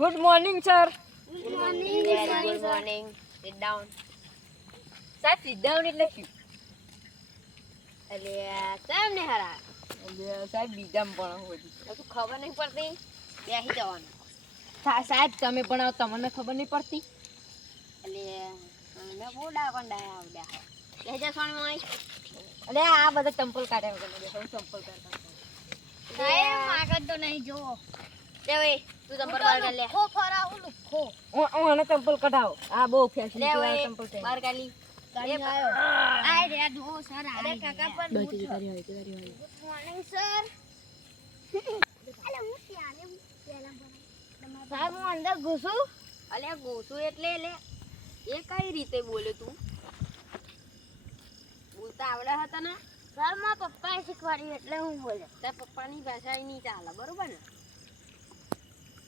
Good morning sir. Good morning. Good morning. Sit down. સાહેબ sit down એટલે શું? અલ્યા કેમ ને હરા? એટલે સાહેબ બીજામાં પણ હોતી. તું ખબર નહીં પડતી બેસી જવાનું. સાહેબ તમે પણ આવો તમને ખબર નહીં પડતી. અલ્યા મેં બોડા પણ ડાયા આવડ્યા. બેસી જા સોની મોઈ. અલે આ બધા ચંપલ કાઢ્યા વગર બેસો ચંપલ કાઢતા. સાહેબ આગળ તો નહીં જોવો. લે ઓય તું ચંપલ બહાર કાઢ લે. ઓ ફરા હું લુખો. હું આને ચંપલ કઢાવો. આ બહુ ફેશન લે ઓય ચંપલ છે. બહાર કાઢી. ગાડી આયો. આય રે દો સર આ. અરે કાકા પણ દોતી કરી હોય. Good morning sir. અલે હું ત્યાંને પેલા ભરા. સાહેબ હું અંદર ઘૂસું. અલ્યા ઘૂસું એટલે લે એ કઈ રીતે બોલે તું? બોલતા આવડે હતા ને? સર મારા પપ્પાએ શીખવાડ્યું એટલે હું બોલે. તારા પપ્પાની ભાષા ઈ નહીં ચાલે બરોબર ને?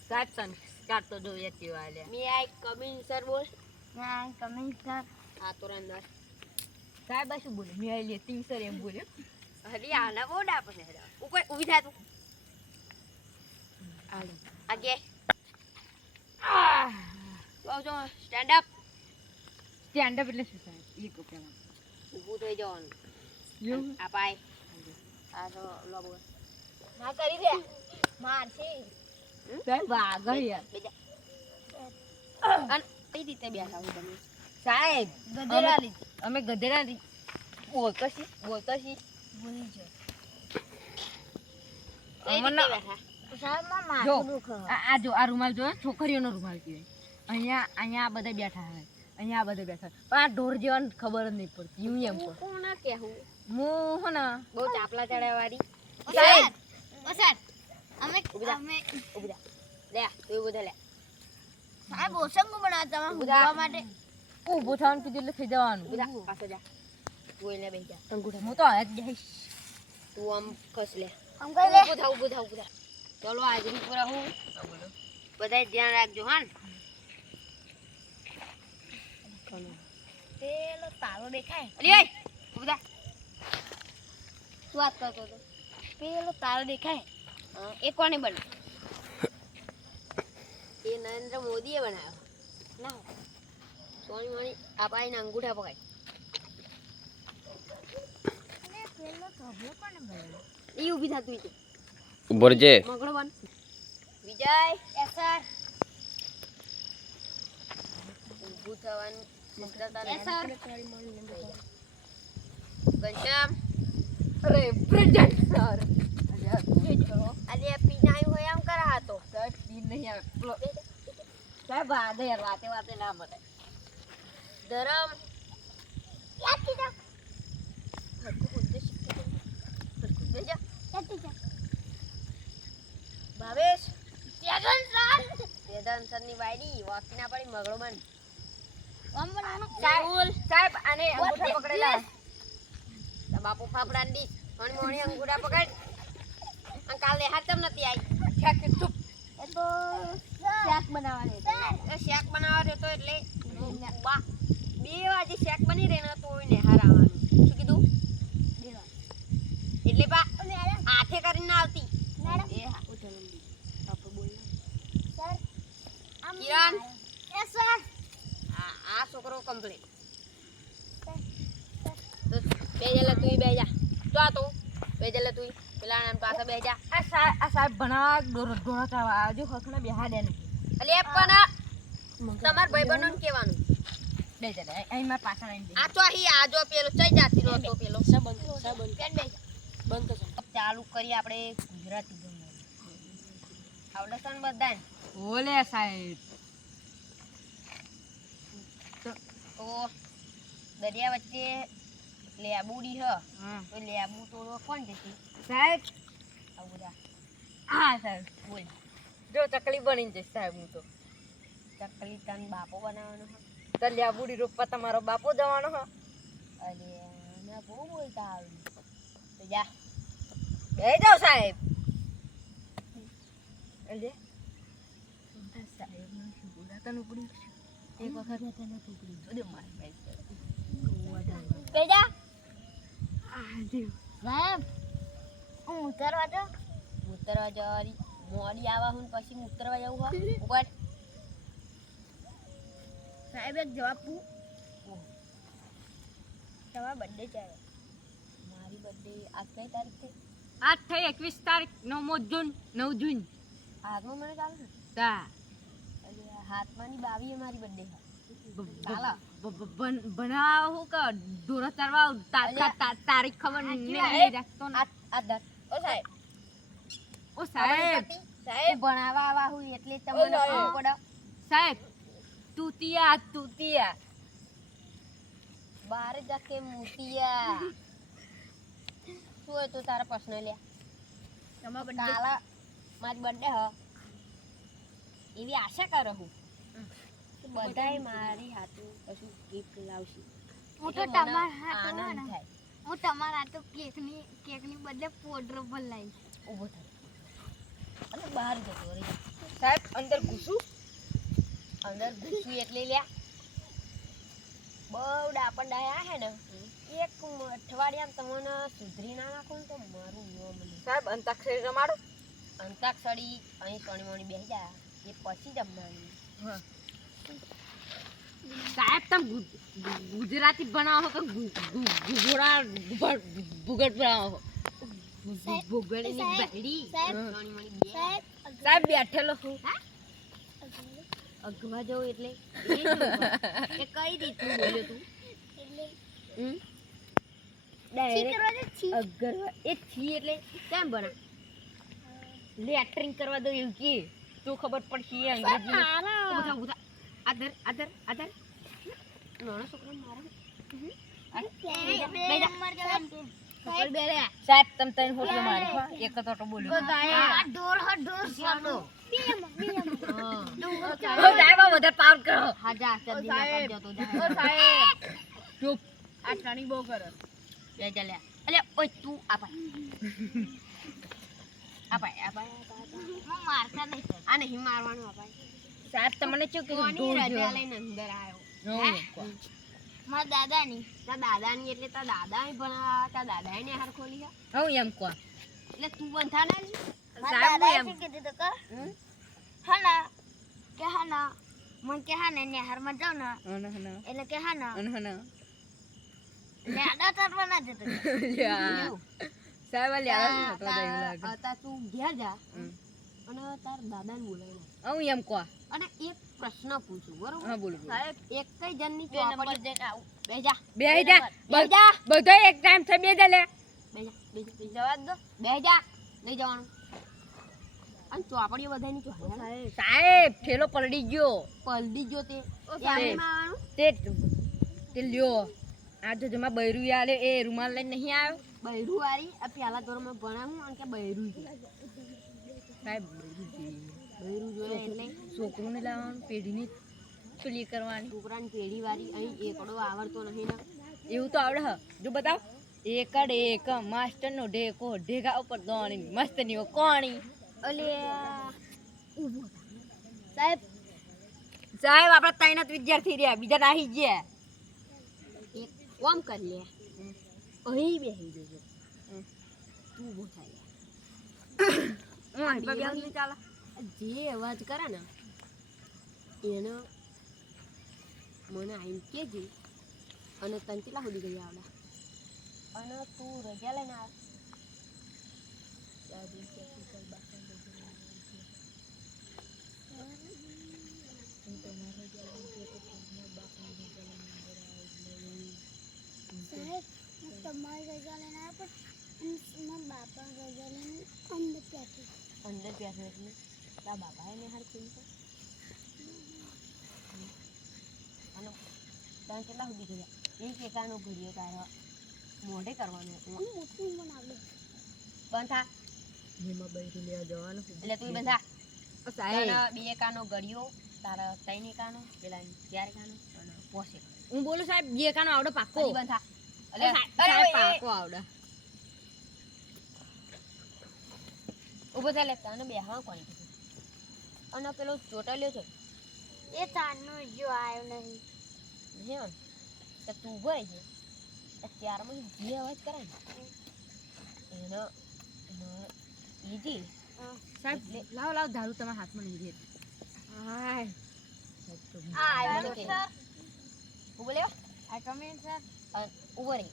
સાહેબ સંસ્કાર તો જોઈએ કેવા લે. મે આઈ કમિંગ સર બોલ. મે આઈ કમિંગ સર. આ તો અંદર. સાહેબ આ શું બોલે? મેં આઈ લેતી સર એમ બોલ્યો. અરે આના બોડા પણ હેડા. ઉપર ઊભી થા તું. આલો. આગે. જો સ્ટેન્ડ અપ. સ્ટેન્ડ અપ એટલે શું સાહેબ? એક પેલા. ઊભું થઈ જવાનું. એવું? આ પાય. આ તો લોબો. ના કરી દે. મારશે. સાહેબ વાગર યાર. બેજા. અન કઈ રીતે બેઠા હું તમે? સાહેબ ગધેડા લીધી. અમે ગધેડા બોલતો છી બોલી જો. અમને સાહેબ માં જો માથું દુખે. આ જો આ રૂમાલ જો છોકરીઓનો રૂમાલ કહેવાય. અહીંયા આ બધા બેઠા હોય. અહીંયા આ બધા બેઠા પણ આ ઢોર જેવાને ખબર જ નહીં પડતી હું એમ કહું. કોણ કહેવું? હું હો ને બહુ ચાપલા ચડાવવા વાળી. સાહેબ ઓસર અમે ઉભી લે તું બધા લે. સાહેબ ઓસંગો બનાવતા હું માટે ઊભું થવાનું કીધું એટલે થઈ જવાનું. ઉભા પાછો જા. તું એને બેસી જા. અંગૂઠા હું તો હાથ જઈશ. તું આમ ખસ લે. આમ કઈ લે. ઊભું થા. ચલો હાજરી પર હું. બધાય ધ્યાન રાખજો હા ને. પેલો તારો દેખાય. અલી ઓય ઊભું થા. શું વાત કરતો હતો? પેલો તારો દેખાય. એ કોને બનાવ્યો? એ નરેન્દ્ર મોદીએ બનાવ્યો. ના સોની મોની આ પાઈને અંગૂઠા પકડ. પેલો તબલો કોને બનાવ્યો? ઈ ઊભી થા તું. ઉભો રહેજે. મગડો બન. વિજય સર ઊભું થવાનું મુક્તતા ને સર ઘનશ્યામ રેપ્રેઝન્ટ સર. અલે પીનાયું હોય આમ કરા હતો. સાહેબ પીન નહીં આવે. પેલો સાહેબ વાદે યાર વાતે ના મળે. ધરમ યાતી જા ભાવેશ તેજન સર ની વાયડી વાકી ના પડી મગડો બન. સાહેબ આને અંગૂઠા પકડેલા. તા બાપુ ફાફડા દી મોણી મોણી અંગૂઠા પકડ. અને કાલે હાચમ નથી આવી. ઠેક ચૂપ. એ તો શાક બનાવવાની હતી. શાક બનાવવાનો હતો એટલે 2 વાગે શાક બની રહે ને તો એને હરાવવાનું. શું કીધું? એટલે બા હાથે કરીને આવતી. એ હા ઉઠલંદી આપણે બોલ સર કિરણ યસ સર આ છોકરો કમ્પ્લીટ. તો બેજલા તું બેજા. જો આ તો બેજલા તું પેલા નામ પાસે બેજા. આ સાહેબ ભણા ડોરા ચાવા આજુ ખખના બેહા દે નહીં. અલે પણ તમાર ભાઈબંધોને કહેવાનું. બે જરા અહીં માર પાછળ આવીને આ તો અહીં આ જો પેલો ચઈ જાતી નો તો પેલો બંધ કેમ બેજા. બંધ કરજો. ચાલુ કરી આપણે ગુજરાતી બોલવાનું. આવડે છે ને બધાને? ઓલે સાહેબ તો દરિયા વચ્ચે લેબુડી હ તો લેબુ તોડવા કોણ જશે? સાહેબ આવું બધા હા સાહેબ બોલ. જો ચકલી બની જઈશ સાહેબ હું તો. ચકલી તન બાપો બનાવવાનો હ. તો લેબુડી રોપવા તમારો બાપો જવાનો હ. અરે મેં બહુ બોલતા આવ્યું. તો જા બે જાઓ સાહેબ. અલે સાહેબ નું શું બોલાતા નું પડી એક વખત મેં તને પકડી જોડે માર ભાઈ બે જા આ દેવ સાહેબ હું ઉતરવા જાઉં. ઉતરવા જવાની મોડી આવા હું પછી ઉતરવા જવું હોય ઉપર સાહેબ એક જવાબ પૂ તમારો બર્થડે ચાલે મારી બર્થડે આજ કઈ તારીખ છે આજ થઈ 21 તારીખ 9 જૂન 9 જૂન હાથમાં મને ચાલે ને તા એટલે હાથમાંની 22 મારી બર્થડે બનાવું કે ઢોરો ચરવા તારીખ ખબર નહીં રાખતો ને ઓ સાહેબ ઓ સાહેબ સાહેબ ભણાવવા આવા હું એટલે તમને ખબર પડે સાહેબ તુતિયા બાર જાકે મોતિયા શું હોય તું તારા પ્રશ્ન લ્યા તમારો કાલા મારી બર્થડે હ એવી આશા કરું હું કે બધાય મારી હાથું કશું ગિફ્ટ લાવશે હું તો એટલે મને તમારા હાથું આનંદ ને. થાય હું તમારા તો કેકની બદલે પોડર પર લાવીશ ઊભો થાય અને બહાર જતો રહી સાહેબ અંદર ઘૂસું એટલે લ્યા બહુ ડાપણ ડાયા હે ને એક અઠવાડિયામાં તમને સુધરી ના નાખો ને તો મારું નામ લે સાહેબ અંતાક્ષરી રમાડો અંતાક્ષરી અહીં સોની બેસી જાય એ પછી જમવાની સાહેબ તમે ગુજરાતી બનાવો કે ઘોડા ભૂગોળ બનાવો ભૂગોળની બહેરી સોની બે સાહેબ બેઠેલો હું અગવા જવું એટલે એ જ ઉભા. એ કઈ રીતનું બોલ્યો તું ડાયરેક્ટ અગરવા એ છી એટલે કેમ બના લેટરિંગ કરવા દો એવું કે તો ખબર પડશે એ અંગ્રેજી ઉધા આદર નાનો છોકરો મારો સાહેબ તમ તને હોટલ મારે એક તો બોલ્યો સાહેબ વધારે પાવર કરો હા જા જલ્દી ના કરજો તો જા સાહેબ ચૂપ આ ટાણી બહુ કરે લે જા લે અલે ઓય તું આપાય હું મારતા નહીં સર. આ નહીં મારવાનું આપાય સાહેબ તમને શું કીધું કોની રજા લઈને અંદર આવ્યો મારા દાદાની તાર દાદાની એટલે તાર દાદાએ ભણાવ્યા તાર દાદાએ ને હાર ખોલી છે હું એમ કહો એટલે તું બંધા ના મારા સાહેબ દાદાએ એમ શું કીધું હતું કે હા ના મને કે હા ને નેહારમાં જાઉં ને એટલે કે હા ના લેડા તરવા ના જતો સાહેબ તાર તું ઘેર જા અને તાર દાદાને બોલાવી લે હું એમ કહો અને એક પ્રશ્ન પૂછું બરોબર હા બોલો સાહેબ એક કઈ જણની ચોપડી જઈને આવું બે જા બે જા બધો એક ટાઈમ થઈ બે જા લે જવા દો બે જા નહીં જવાનું અને ચોપડીઓ બધાની સાહેબ ઠેલો પલડી ગયો પલડી ગયો તે સાહેબ. આવવાનું તે લ્યો આ જો જમા બૈરું આલે એ રૂમાલ લઈને નહીં આવ્યો બૈરું વાળી આ પહેલા ધોરણમાં ભણાવું અને કે બૈરું છે સાહેબ બૈરું જોઈએ એટલે છોકરોને લાવવાનું પેઢીની પેલી કરવાની છોકરાની પેઢી વાળી અહીં એકડો આવડતો નહીં ને એવું તો આવડે હ જો બતાવ એકડ એક માસ્ટર નો ઢેકો ઢેગા ઉપર દોણી મસ્ત ની કોણી અલે ઊભો સાહેબ સાહેબ આપડા તૈનાત વિદ્યાર્થી રહ્યા બીજા નાહી ગયા એક કોમ કરી લે અહીં બેસી જજો તું ઊભો થાય ચાલે જે અવાજ કરે ને એને મને આવીને કહેજે અને તને કેટલા સુધી ગઈ આવડે અને તું રજા લઈને આવ સાહેબ હું તમારી રજા લઈને આવ્યો પણ મારા બાપા રજા લઈને અંદર ત્યાંથી અંદર બેઠો એટલે તારા બાપાએ ને હાર ખોલી અને તને કેટલા સુધી ગયા એક એકાનો ઘડિયો તારો મોઢે કરવાનો હું મોટું પણ આવડે બંધ થા એમાં બૈરું લેવા જવાનું એટલે તું બંધ થા સાહેબ તારા બે એકાનો ઘડિયો તારા ત્રણ એકાનો પેલા 4 એકાનો અને 5 એકાનો હું બોલું સાહેબ બે કાનો આવડે પાક્કો હજી બંધ થા અરે સાહેબ પાક્કો આવડે ઊભો થાય લે તને બેહવા કોણ કીધું અને પેલો ચોટલ્યો છે એ તારનો જો આવ્યો નહીં હે તો તું ઊભો રહી છે આ ચારમાં જે અવાજ કરે ને એનો ઈજી સાહેબ લાવ લાવ ધારું તમારા હાથમાં નહીં રહે હાય આવ્યો સર ઉભો લ્યો આ કમેન્ટ સર ઉભો રે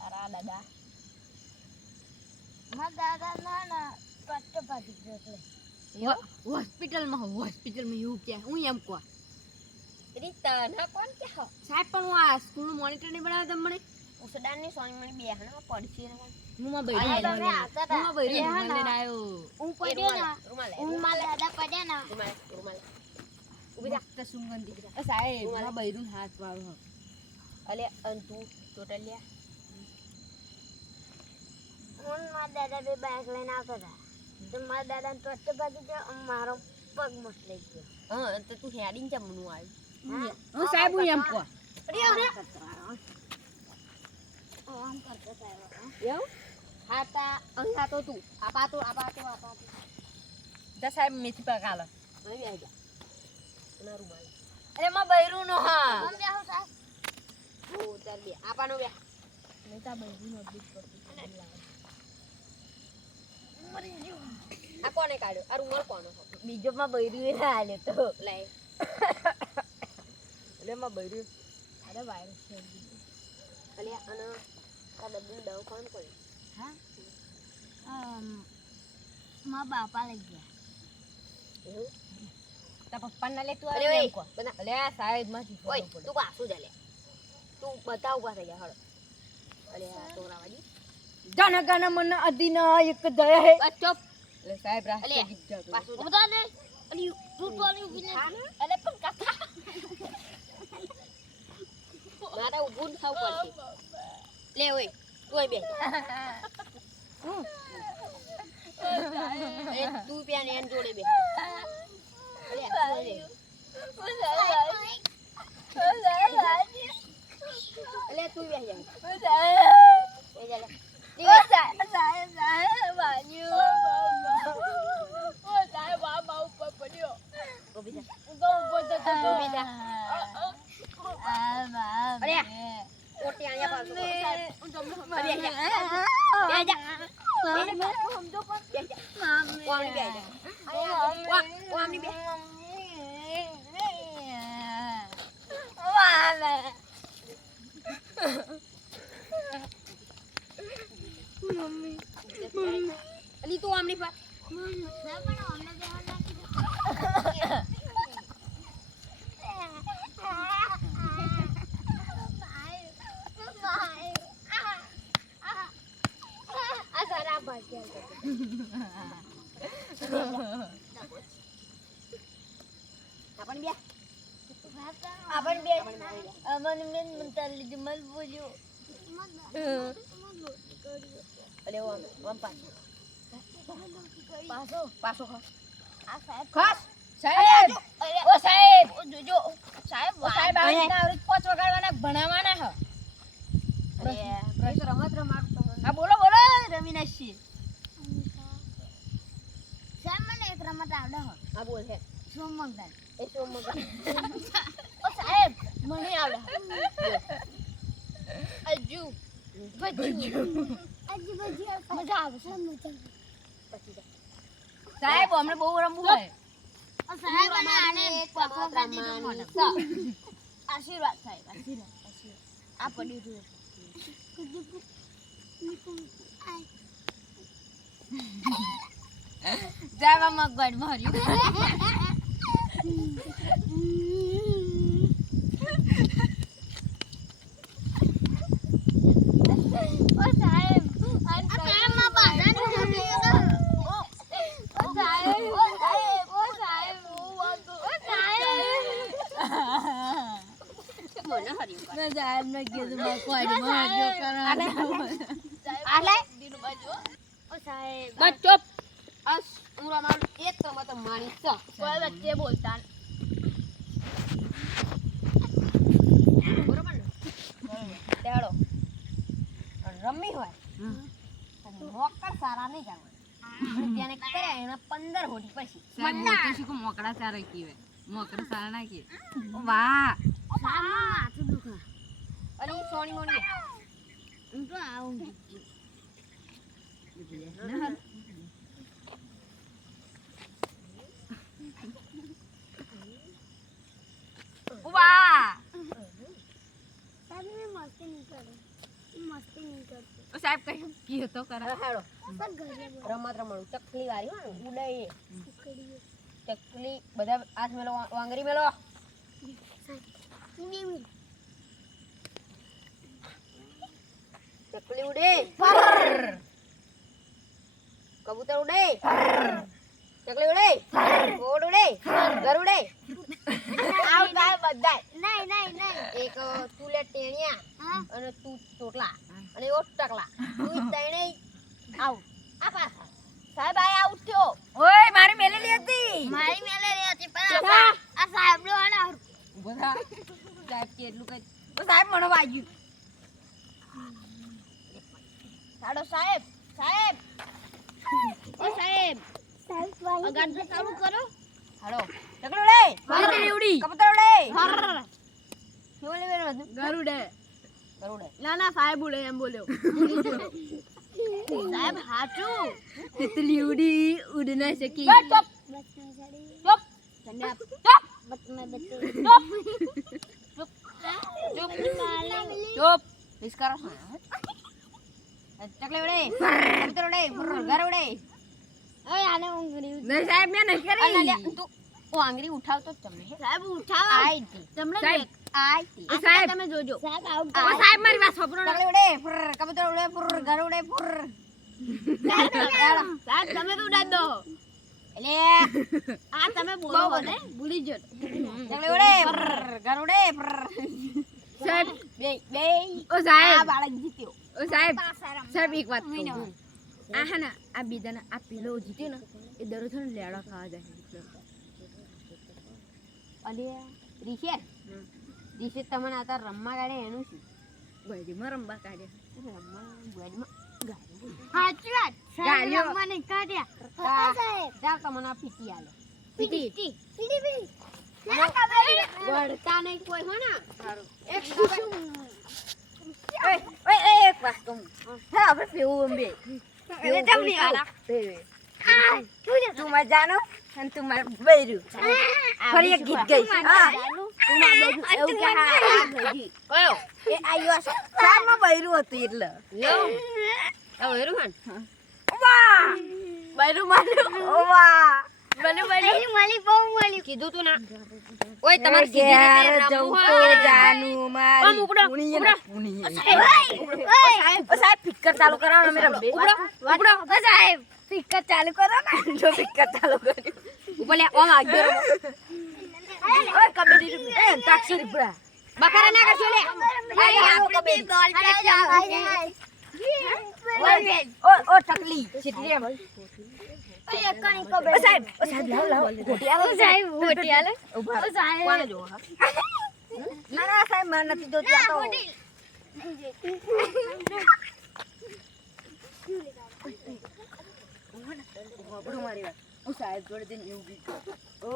અરા દાદા મારા દાદા ના પટ્ટો પાડી ગયો એટલે હોસ્પિટલમાં એવું કે હું એમ કહું રીતા ના કોણ કે હો સાહેબ પણ હું આ સ્કૂલનું મોનિટર નહીં બનાવ્યા તમને ઉસડાની સોની મને બે હણા પડશે ને હું માં અરે તમે આવતા હતા. બૈરું એ હા લઈને ના. આવ્યો હું પડ્યો ને રૂમાલ હું મારા દાદા પડ્યા ને રૂમાલ ઉભી જા મસ્ત સુગંધી સાહેબ રૂમાલ. માં બૈરું હાથ વાળો અલે અન તું ટોટલ લ્યા હું મારા દાદા બે બાઇક લઈને આવતા હતા તો મારા દાદાને પટ્ટો પાડી ગયો અને મારો પગ મસ્ત લઈ ગયો હા તો તું હેડીને જમનું આવ્યું હું સાહેબ હું એમ કહું આમ કરતો સાહેબ એવું હા તા અંગા તો તું આપાતો જા સાહેબ મેથી પાક આલો અહીં આવી જા ના રૂમાલ અરે માં બૈરું નો હા આમ બેહો સાહેબ ઓ તાર બે આપાનો બે નેતા બૈરું નો દીક આ કોને કાઢ્યો આ રૂમાલ કોનો બીજો માં બૈરું એ આલ્યો તો લાય એટલે માં બૈરું અરે વાયરસ છે અલે અને તા ડબ્બુ દવ કોણ કોઈ હા મારા બાપા લઈ ગયા એવું તા પપ્પા ના લે તું અરે એમ ઓય કહો બના અલે આ સાહેબ માંથી ઓય તું પાછું જા લે તું બતાવ ઉભા થઈ જા હળ અલે આ તોરાવાજી જન ગણ મન અધિનાયક જય હે ચૂપ એટલે સાહેબ અલે રાસ્તે ગીત જાતો પાછું જા બધા ને અલી તું તો આની ઉભી હા ને ને? અલે પણ કથા મારે ઊભું થવું પડશે લે ઓય તું અહીં બે અરે તું પ્યાને એન જોડે બે અલે તું અહીં બે અલે તું બે જા એ જા લે ઊભી જા ઊભી જા અરે ઓટી આયા પાછો અરે જા બે જા સમજો પણ બે જા ઓમની બે જા ઓમની બે અલી તું ઓમની પર આ સારા ભાગ્યા આપણ બે અમન મેન મંતર લીધી મલ બોલ્યો અલે ઓમ પાછો પાછો આ સાહેબ ખાસ સાહેબ ઓ સાહેબ ઓ જોજો સાહેબ ઓ સાહેબ આ રીતના આવૃત પોચ વગાડવાના ભણાવવાના હ અરે રમત રમાડતો હા બોલો બોલો રવિનાશજી સાહેબ મને એક રમત આવડે હો હા બોલ હે સોમંગલ એ સોમ મગા ઓ સાહેબ મને આવડે અજુ મજા આવે છે મજા પછી જા સાહેબ અમને બહુ રમવું હોય ઓ સાહેબ મને આને પકડો કરી દીધો મને આશીર્વાદ સાહેબ આશીર્વાદ આ પડ્યું હતું જાવા મગવાડ માર્યું ઓ સાહેબ આ સાહેબ માં બાધાને મૂકી દો ઓ સાહેબ ઓ સાહેબ ઓ સાહેબ ઓ સાહેબ મને હરી મેં સાહેબ ને કીધું મગવાડ માર્યો આલે દીનો બાજુ ઓ સાહેબ બસ ચૂપ અસ હું રમાડું એક રમત માણી છે કોઈ વચ્ચે બોલતા બરોબર ને તેડો રમી હોય તો મોકર સારા નહીં કરવા જેને કરે એના 15 હોડી પછી સાહેબ બોલતો શીખો મોકળા સારા કીવે મોકળા સારા ના કે વાહ સાહેબ માથું દુખે અને સોની મોની હું તો આવું સાહેબ કઈ કીધું તો કરા હેડો રમત રમણું ચકલી વાળી હો ઉડે ચકલી બધા હાથ મેલો વાંગરી મેલો ચકલી ઉડે કબૂતર ઉડે ચકલી ઉડે કોડ ઉડે ઘર ઉડે આવ ગાય બધાય નહીં એક તું લે ટેણિયા અને તું ચોટલા અને એવો ટકલા તું તણે આવ આ પાછા સાહેબ આ આઉટ થયો ઓય મારી મેલેલી હતી મારી મેલે રે હતી પણ આ સાહેબ નો આને બધા સાહેબ કે એટલું કઈ ઓ સાહેબ મને વાગ્યું સાડો સાહેબ સાહેબ ઓ સાહેબ અગાડ તો ચાલુ કરો હાલો ચકલો ઉડે કબૂતર ઉડી કબૂતર ઉડે શું બોલે બેન ગરુડે ગરુડે ના સાહેબ ઉડે એમ બોલ્યો સાહેબ હાચું તિતલી ઉડી ઉડ ન શકી ચપ ચપ ચંડા ચપ ચપ મિસ કરો ચકલી ઉડે કબૂતર ઉડે ઘર ઉડે ઓય આને ઊંઘરી નહીં સાહેબ મેં નહીં કરી અલ્યા તું ઓ આંગળી ઉઠાવતો જ તમને સાહેબ ઉઠાવો આઈ હતી તમને સાહેબ આઈ હતી ઓ સાહેબ તમે જોજો સાહેબ આઉટ ઓ સાહેબ મારી વાત સાંભળો ને. ચકલી ઉડે કબૂતર ઉડે ઘર ઉડે સાહેબ તમે તો ઉડાડ દો એટલે આ તમે બોલો ને ભૂલી જજો ચકલી ઉડે ઘર ઉડે સાહેબ બે ઓ આ સાહેબ બાળક જીત્યો ઓ સાહેબ સાહેબ એક વાત કહું આ હે ને આ બીજાને આ પેલો જીત્યો ને એ દરરોજ છે ને લેડો ખાવા જાય અલ્યા રીશે તમને આ રમવા ગાડે એનું શું ગોળીમાં રમવા કાઢે રમવા ગાડીમાં સાચી વાત સાહેબ ગાલ્યો. રમવા નહીં કાઢ્યા જા. સાહેબ જા તમને આ પીટી આલે પીટી વળતા નહીં કોઈ હો ને સારું એક ઓય એક વાત કહું હે આપણે પેવું અંબે એટલે જમણી વાળા તું માર જાનો અને તું માર બૈરું ફરી એક ગીત ગઈ હા તું માર બૈરું એવું કે હા ગઈ કયો એ આયો સાહેબમાં બૈરું હતું એટલે લ્યો આ વેરું હન વાહ બૈરું માર્યું વાહ મળી બહુ મળી કીધું તું ના ઓય તમારે ઘેર સીધી રીતે જવું રમવું તો હોય. જાનું મારી આમ ઉપડો, કુણીએ ને કુણીએ. ઓય ઓ સાહેબ ફિક્કર ચાલુ કરાવો અમે રમબે ઉપડો ઉપડો ઓ સાહેબ ફિક્કર ચાલુ કરો ને જો ફિક્કર ચાલુ કર્યું ઉપર લે ઓમ આગળ ઓય કબડ્ડી રમી એ તાક્ષરી બરા બકરા ના કરશો લે અરે આપણે બે બોલ ઓ ઓ ટકલી છેટલી એમ ઓ સાહેબ લાવ ગોટી આલો સાહેબ મોટી આલે ઉભા ઓ સાહેબ કોને જો ના સાહેબ મને નથી જોતી આ તો બબડું મારી વાત હું સાહેબ જોડે જઈને એવું કીધું ઓ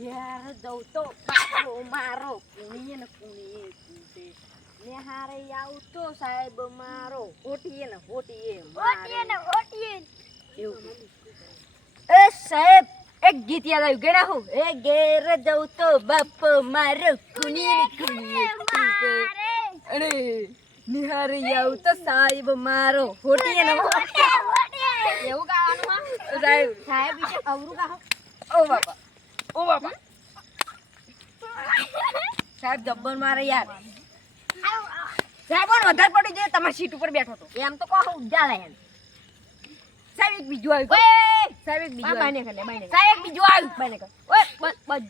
યાર જવું તો પાછો મારો કુણીએ ને કુણીએ કૂટે ને હારે આવું તો સાહેબ મારો હોટીએ ને હોટીએ એવું એ સાહેબ એક ગીત યાદ આવ્યું ગેડા હું એ ઘેર જવું તો બાપ મારો કુણીએ ને કુણીએ કૂટે અરે નિહારે આવું તો સાહેબ મારો હોટીએ ને એવું ગાવાનું માં સાહેબ સાહેબ વિશે અવરું ગાહો ઓ બાપા સાહેબ જબ્બર મારે યાર સાહેબ પણ વધારે પડી જાય તમારી સીટ ઉપર બેઠો તો એમ તો કહો ઉજાલે એમ સાહેબ એક બીજું આવ્યું સાહેબ એક બીજું બાને આવ્યું કર લે બાને સાહેબ એક બીજું આવ્યું બાને કર ઓય બસ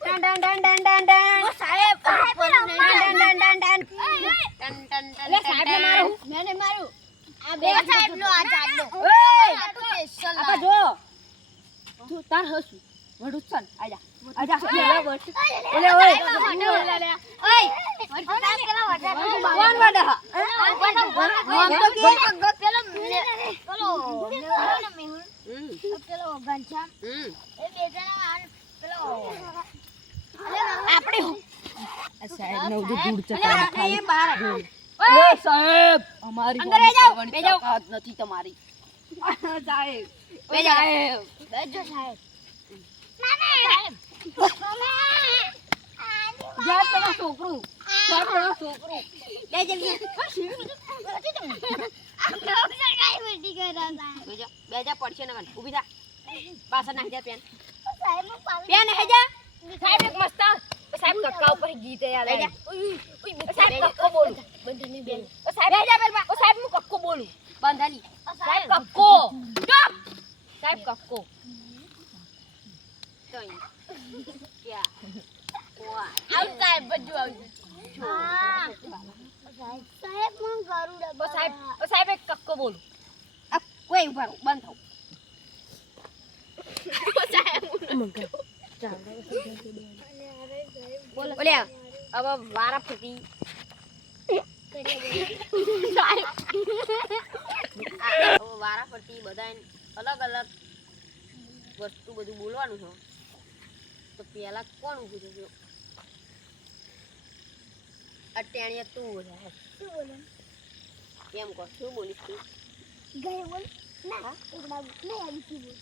ટન ટન ટન ટન ટન ટન સાહેબ ટન લે સાહેબ ને મારું મેને મારું આ બે સાહેબ નો આ ચાલ લો ઓય આ તો સ્પેશિયલ આપા જો તું તાર હસું વડું ચલ આજા પેલા બસ ઓલે ઓય કોણ વડે હા સાહેબ નો દૂર ચકા એ બાર ઓય સાહેબ અમારી અંદર આવી જાઓ, બોલવાની બેસી જાઓ. તાકાત નથી તમારી સાહેબ બે જાઓ. સાહેબ જા તમારો છોકરું લે જલ્દી સરકારી બેટી કરે સાહેબ. બેજા બેજા પડશે ને કન ઊભી થા પાછળ નાખી દે પેન સાહેબ હું પાલ- પેન હે જા સાહેબ એક મસ્ત સાહેબ કક્કા ઉપર ગીત યાદ આવી સાહેબ કક્કો બોલું બંધાની બેન ઓ સાહેબ બેજા પેલ ઓ સાહેબ હું કક્કો બોલું બંધાની સાહેબ કક્કો સ્ટોપ સાહેબ કક્કો તો ક્યા કોઆ આવ સાહેબ બધું આવજો હા. સાહેબ હું ગરુડ ઓ સાહેબ એક કક્કો બોલું આ કોઈ ઉભા રહો બંધ થાઓ બોલો ઓલે હવે વારા ફટી વારા ફરતી બધા અલગ અલગ વસ્તુ બધું બોલવાનું છે તો પેલા કોણ ઊભું થશે અટેણીએ તું બોલે શું બોલે એમ કહો શું બોલીશ તું ગયે બોલ ના એકડા નહીં આવી કી બોલ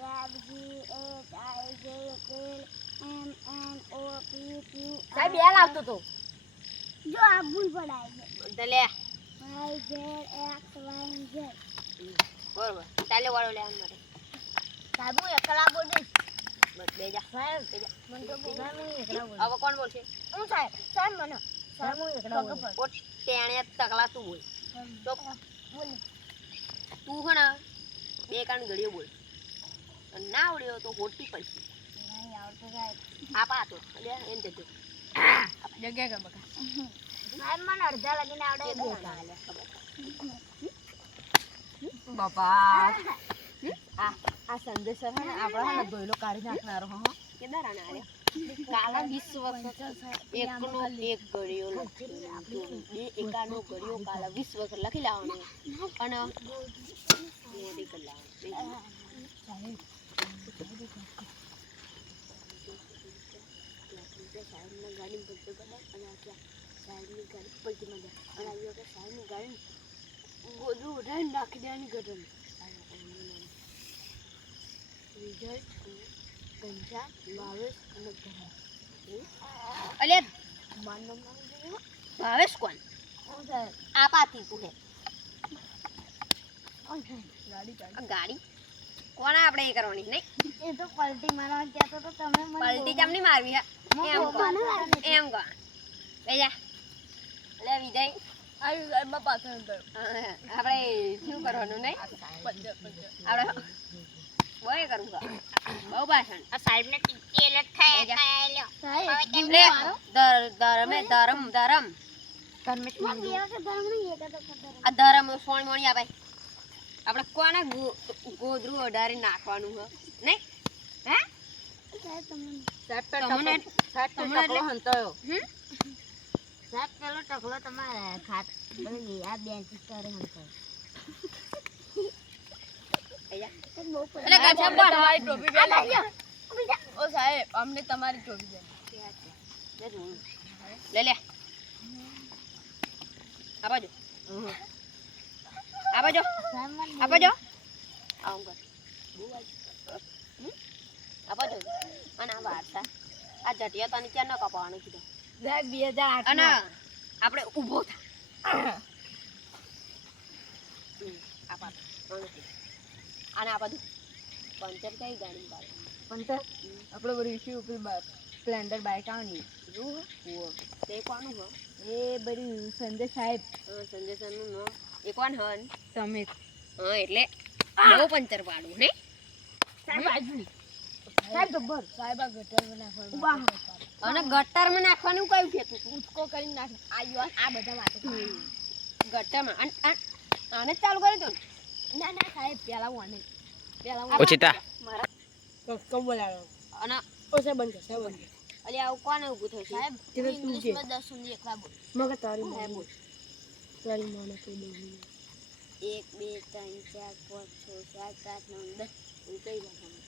હા આવી તું સાહેબ યાર આવતો તો જો આ ભૂલ પડાય છે દલે Y Z X Y Z બરોબર ચાલે વાળો લે આમ માટે સાહેબ હું એકલા બોલ દઈશ બસ બેજા સાહેબ બેજા મને તો બોલવા નહીં એકલા બોલ હવે કોણ બોલશે હું સાહેબ સાહેબ મને સાહેબ હું એકલા બોલ ઓ ટેણે તકલા તું બોલ તો બોલ તું હે ને બે કાન ઘડીઓ બોલ અને ના આવડ્યો તો હોટી પડશે નહીં આવડતો સાહેબ આપા તો લે એમ જજો જગ્યા કે બકા સાહેબ મને અડધા લાગીને આવડે કે ના લે બાપા આ સંદેશ છે ને આપણા ને ગોયલો કાઢી નાખનારો હો કે દરાના આલે કાલા 20 વખત એકનો એક ઘડિયો લખી બે એકાનો ઘડિયો કાલા 20 વખત લખી લાવવાનો અને મોટી કરી લાવવાની સાહેબની ગાડી પલટી કરે અને સાહેબની ગાડી પલટી માં અને આવ્યો કે સાહેબની ગાડી ગોદરું ઉઠાઈને નાખી દેવાની ઘટન રિઝલ્ટ ગંજા ભાવેશ અને ધરા અલે માનમ નામ જોઈએ ભાવેશ કોણ હું સાહેબ આપાતી તું હે ગાડી કોણ આપણે એ કરવાની નહીં એ તો પલટી મારવા કહેતો તો તમે મને પલટી કેમ નહીં મારવી હે એમ કહો બેજા અલે વિજય આમાં પાછળ આપણે શું કરવાનું નહીં આપણે બોય કરવું બહુ ભાષણ આ સાહેબ ને ટીકી એટલે ખાય લ્યો સાહેબ લે ધરમે ધરમ ધરમ મને કેવા કે ધર્મ નહીં એ તો ખબર આ ધરમ સોણ મોણી આપે આપણે કોને ગોદરું અડારી નાખવાનું હે નહીં હે સાહેબ તમને તમને તમને એટલે હંતાયો સાહેબ પેલો ટકલો તમારે ખાત બની આ બેન્ચ કરે હંતો એટલે ગાછા પર તમારી ટોપી પહેલા ઓ સાહેબ અમને તમારી ટોપી દે લે લે આ બાજુ આ બાજુ આવું કર આ બાજુ અને આ વાર્તા આ જટિયા તને ક્યાં ન કપાવાનું કીધું સાહેબ 2008 અને આપણે ઊભો થા આ પાછો અને આ બધું પંચર કઈ ગાડી બાર પંતર આપણે બરી શું ઉપર સ્પ્લેન્ડર બાઈક આવની જો તે કોનું હો એ બરી સંજય સાહેબ સંજય સરનું નામ એ કોણ હન તમે હા એટલે બહુ પંચર પાડું ને સાહેબ આજની સાહેબ જબર સાહેબ આ ગટર માં નાખવાનું અને ગટરમાં નાખવાનું કયું કહેતું તું ઉચકો કરીને નાખ આ બધા વાતો ગટરમાં આને જ ચાલુ કરી દો ના ના સાહેબ પેલા વાને ઓચિતા મારા કબ બોલાવો અને ઓસે બંધ કર સાહેબ બંધ અલી આવું કોને ઊભું થશે સાહેબ તું ઇંગ્લિશમાં 10 સુધી એકલા બોલ મગર તારી સાહેબ બોલ તારી માને કહી દઉં 1 2 3 4 5 6 7 8 9 10 એવું કઈ ભાષામાં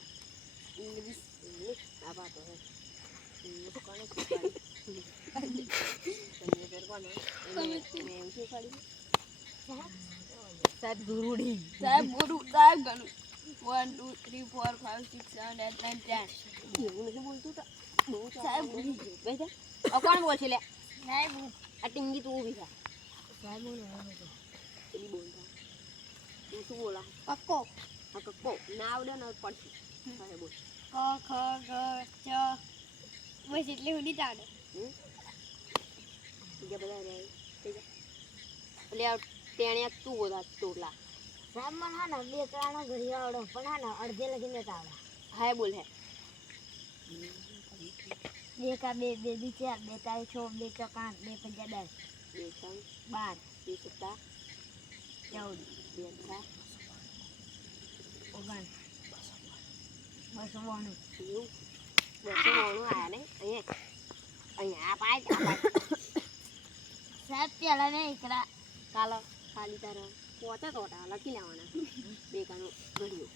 ઇંગ્લિશ આ વાતો હે ઇંગ્લિશ કોને શીખવાડી સંજય સર કોને મેં એવું શીખવાડ્યું સાહેબ ગુરુડી સાહેબ ગુરુ સાહેબ ગણું 1 2 3 4 5 6 7 8 9 10 એવું નથી બોલતું તો બહુ સાહેબ ભૂલી ગયો બેજા કોણ બોલશે લે સાહેબ આ ટીંગી તું ઊભી થા પેલી બોલતા તું શું બોલા કક્કો આ કક્કો ના આવડે ને પડશે હા બોલ ક ખ ગ ચ બસ એટલે હું નહીં આવડે બીજા બધા રહે થઈ જાય એટલે તેણે તું બોલા ટોટલા સાહેબ મને હા ને બે ત્રણ ઘડી આવડે પણ હા ને અડધે લગી નતા આવડે હા બોલ હે બે કા બે બે દી ચાર બે તારી છ બે ચોક આઠ બે પંજા 10 બે ત્રણ 12 બે સત્તા 14 બે અઠા 19 292 એવું 290 આયા ને અહીંયા આ પાય સાહેબ પેલા ને એકલા કાલ ખાલી તારે પોતે તોટા લખી લેવાના બે કાનો ઘડીઓ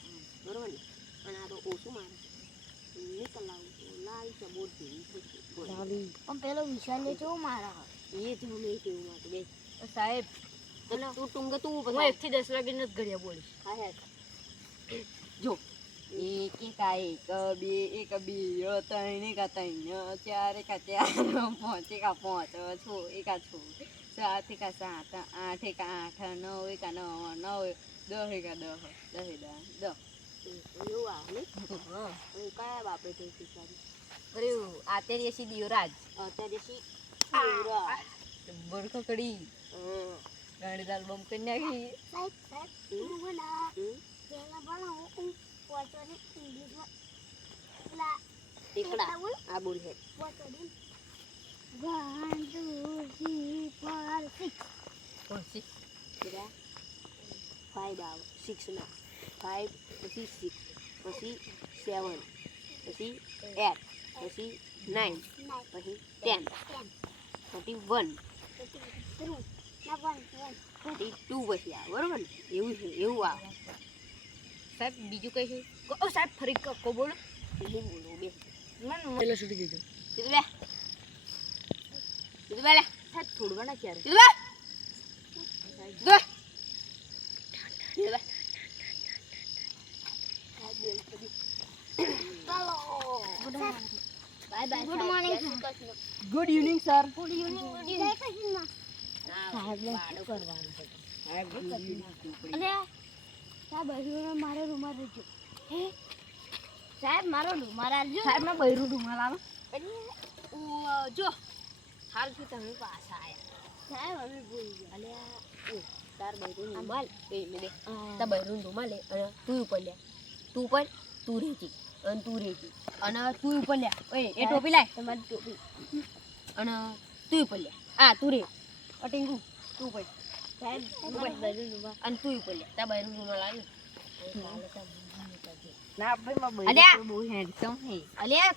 બરોબર ને અને આ તો ઓછું મારે નીકળ લાવું તો લાલ છે બોટ જેવી થઈ પણ પેલો વિશાલ કેવો મારા એ જ અમે કેવું મારે બે સાહેબ તો તું ટુંગે તું હું બધા 1 થી 10 વાગે નથી ઘડિયા બોલીશ. હા હે જો એક એક આ એક બે એક બે ત્રણ એક ત્રણ ચાર એક ચાર પાંચ એક પાંચ છ એક છો સાત એક સાત આઠ એક આઠ નવ એક નવ નવ 10 એક 10 10 એક 10 એવું આવે ને હા અને કયા બાપે તો શીખવાડી અરે આતેરી એસી દિયોરાજ અત્યારે શી બરખો કડી ગાડી દાલ બમ કરી નાખી. સાહેબ સાહેબ હું ના પેલા પણ હું પોચોની ઇંગ્લિશમાં લા એકડા આ બોલ હે પોચોની 1 2 3 4 6 પછી કેટલા 5 આવે 6 ના 5 પછી 6 પછી 7 પછી 8 પછી 9 પછી 10 પછી 1 પછી 2 પછી આવે બરોબર ને એવું છે એવું આવે સાહેબ બીજું કઈ છે ઓ સાહેબ ફરી કો બોલો હું બોલું બે મને પેલો છૂટી દીધો સીધું બે લે સાહેબ છોડવાના ક્યારે સીધું બે bye bye good morning good evening sir. Good evening સાહેબ કરવાનું છે સાહેબ અરે સાહેબ હજુ મારો રૂમાલ રજો હે સાહેબ મારો રૂમાલ આલજો સાહેબ મેં બૈરું રૂમાલ આવે જો હાલ થી તમે પાછા આયા સાહેબ અમે ભૂલી ગયા અલ્યા તાર બૈરું રૂમાલ એ મે દે તા તાર બૈરું રૂમાલ લે અને તું ઉપર લે તું ઉપર તું રેતી અને તું રેતી અને તું ઉપર લે ઓય એ ટોપી લાય તમારી ટોપી અને તું ઉપર લે આ તું રે અટીંગુ તું ઉપર સાહેબ તમારી બધું રૂમાલ અને તું ઉપર લે તાર બૈરું રૂમાલ આવે ને ના ભાઈ માં અલ્યા! બૈરું બહુ હેન્ડસમ હે. અલ્યા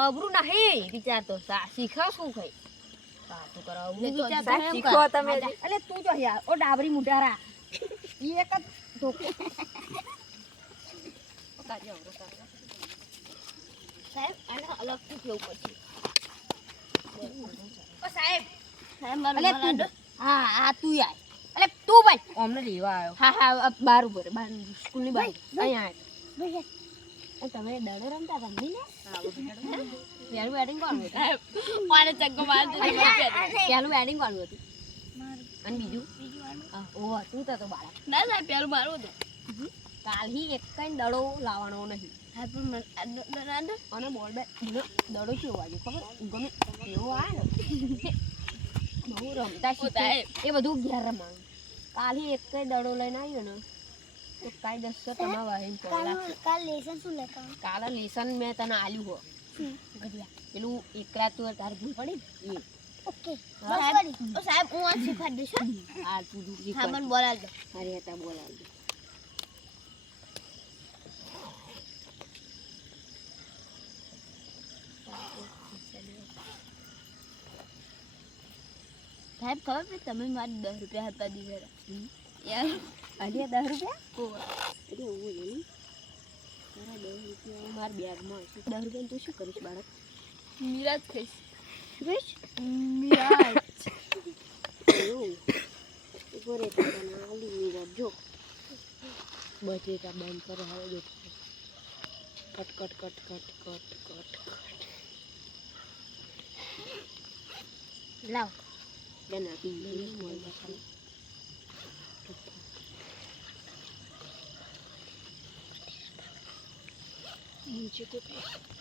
અબરું નહીં વિચારતો શીખા શું ખાઈ સાતું કરાવ ને તો સાહેબ સાહેબ શીખો તમે અલે તું જો યાર ઓ ડાબરી મુઢારા ઈ એક જ ધોકો સાહેબ આને અલગથી કેવું પડશે ઓ સાહેબ સાહેબ મારો અલે રૂમાલ તું આલજો. હા આ તું આય અલે તું ભાઈ અમને લેવા આવ્યો. હા હા બાર ઉપર બાર સ્કૂલ ની બાર અહીંયા ભાઈ આય તમે દડો રમતા રમી ને હા બધું પેલું બેટિંગ કોણ હતું પાડે ચક્કો માર દે પેલું બેટિંગ કોણ હતું મારું અને બીજું બીજું આનું હા, ઓ તું તો બાળક ના સાહેબ પેલું મારું હતું કાલથી એક કઈ દડો લાવવાનો નહીં હા પણ મને આ દો અને બોલ બે દડો કેવો વાગ્યો ખબર ગમે એવો આવે ને બહુ રમતા શીખે એ બધું ઘેર રમવાનું કાલથી એક કઈ દડો લઈને આવ્યો ને તો કાયદેસર તમારા વાહીને પડલા કાલ લેસન શું લેવાનું કાલે લેસન મેં તને આલ્યું હો ગઢિયા પેલું એકલા તું તાર ભૂલ પડી ને એ ઓકે હા. સાહેબ હું આ શીખવાડી દઈશ હો. આ તું હા મને બોલાલ દો મારી હતા બોલાવજો સાહેબ ખબર છે તમે મારે 10 રૂપિયા હતા દીધેલા યાર અરે 10 રૂપિયા અરે એવું નહીં તારા 10 રૂપિયા મારા બેગમાં હશે 10 રૂપિયા તું શું કરીશ બાળક મિરાજ ખાઈશ કહીશ મિરાજ એવું ઉભો રે તને આલી જો બટેટા બંધ કરો હવે cut cut cut cut cut cut cut લાવ નીચે તો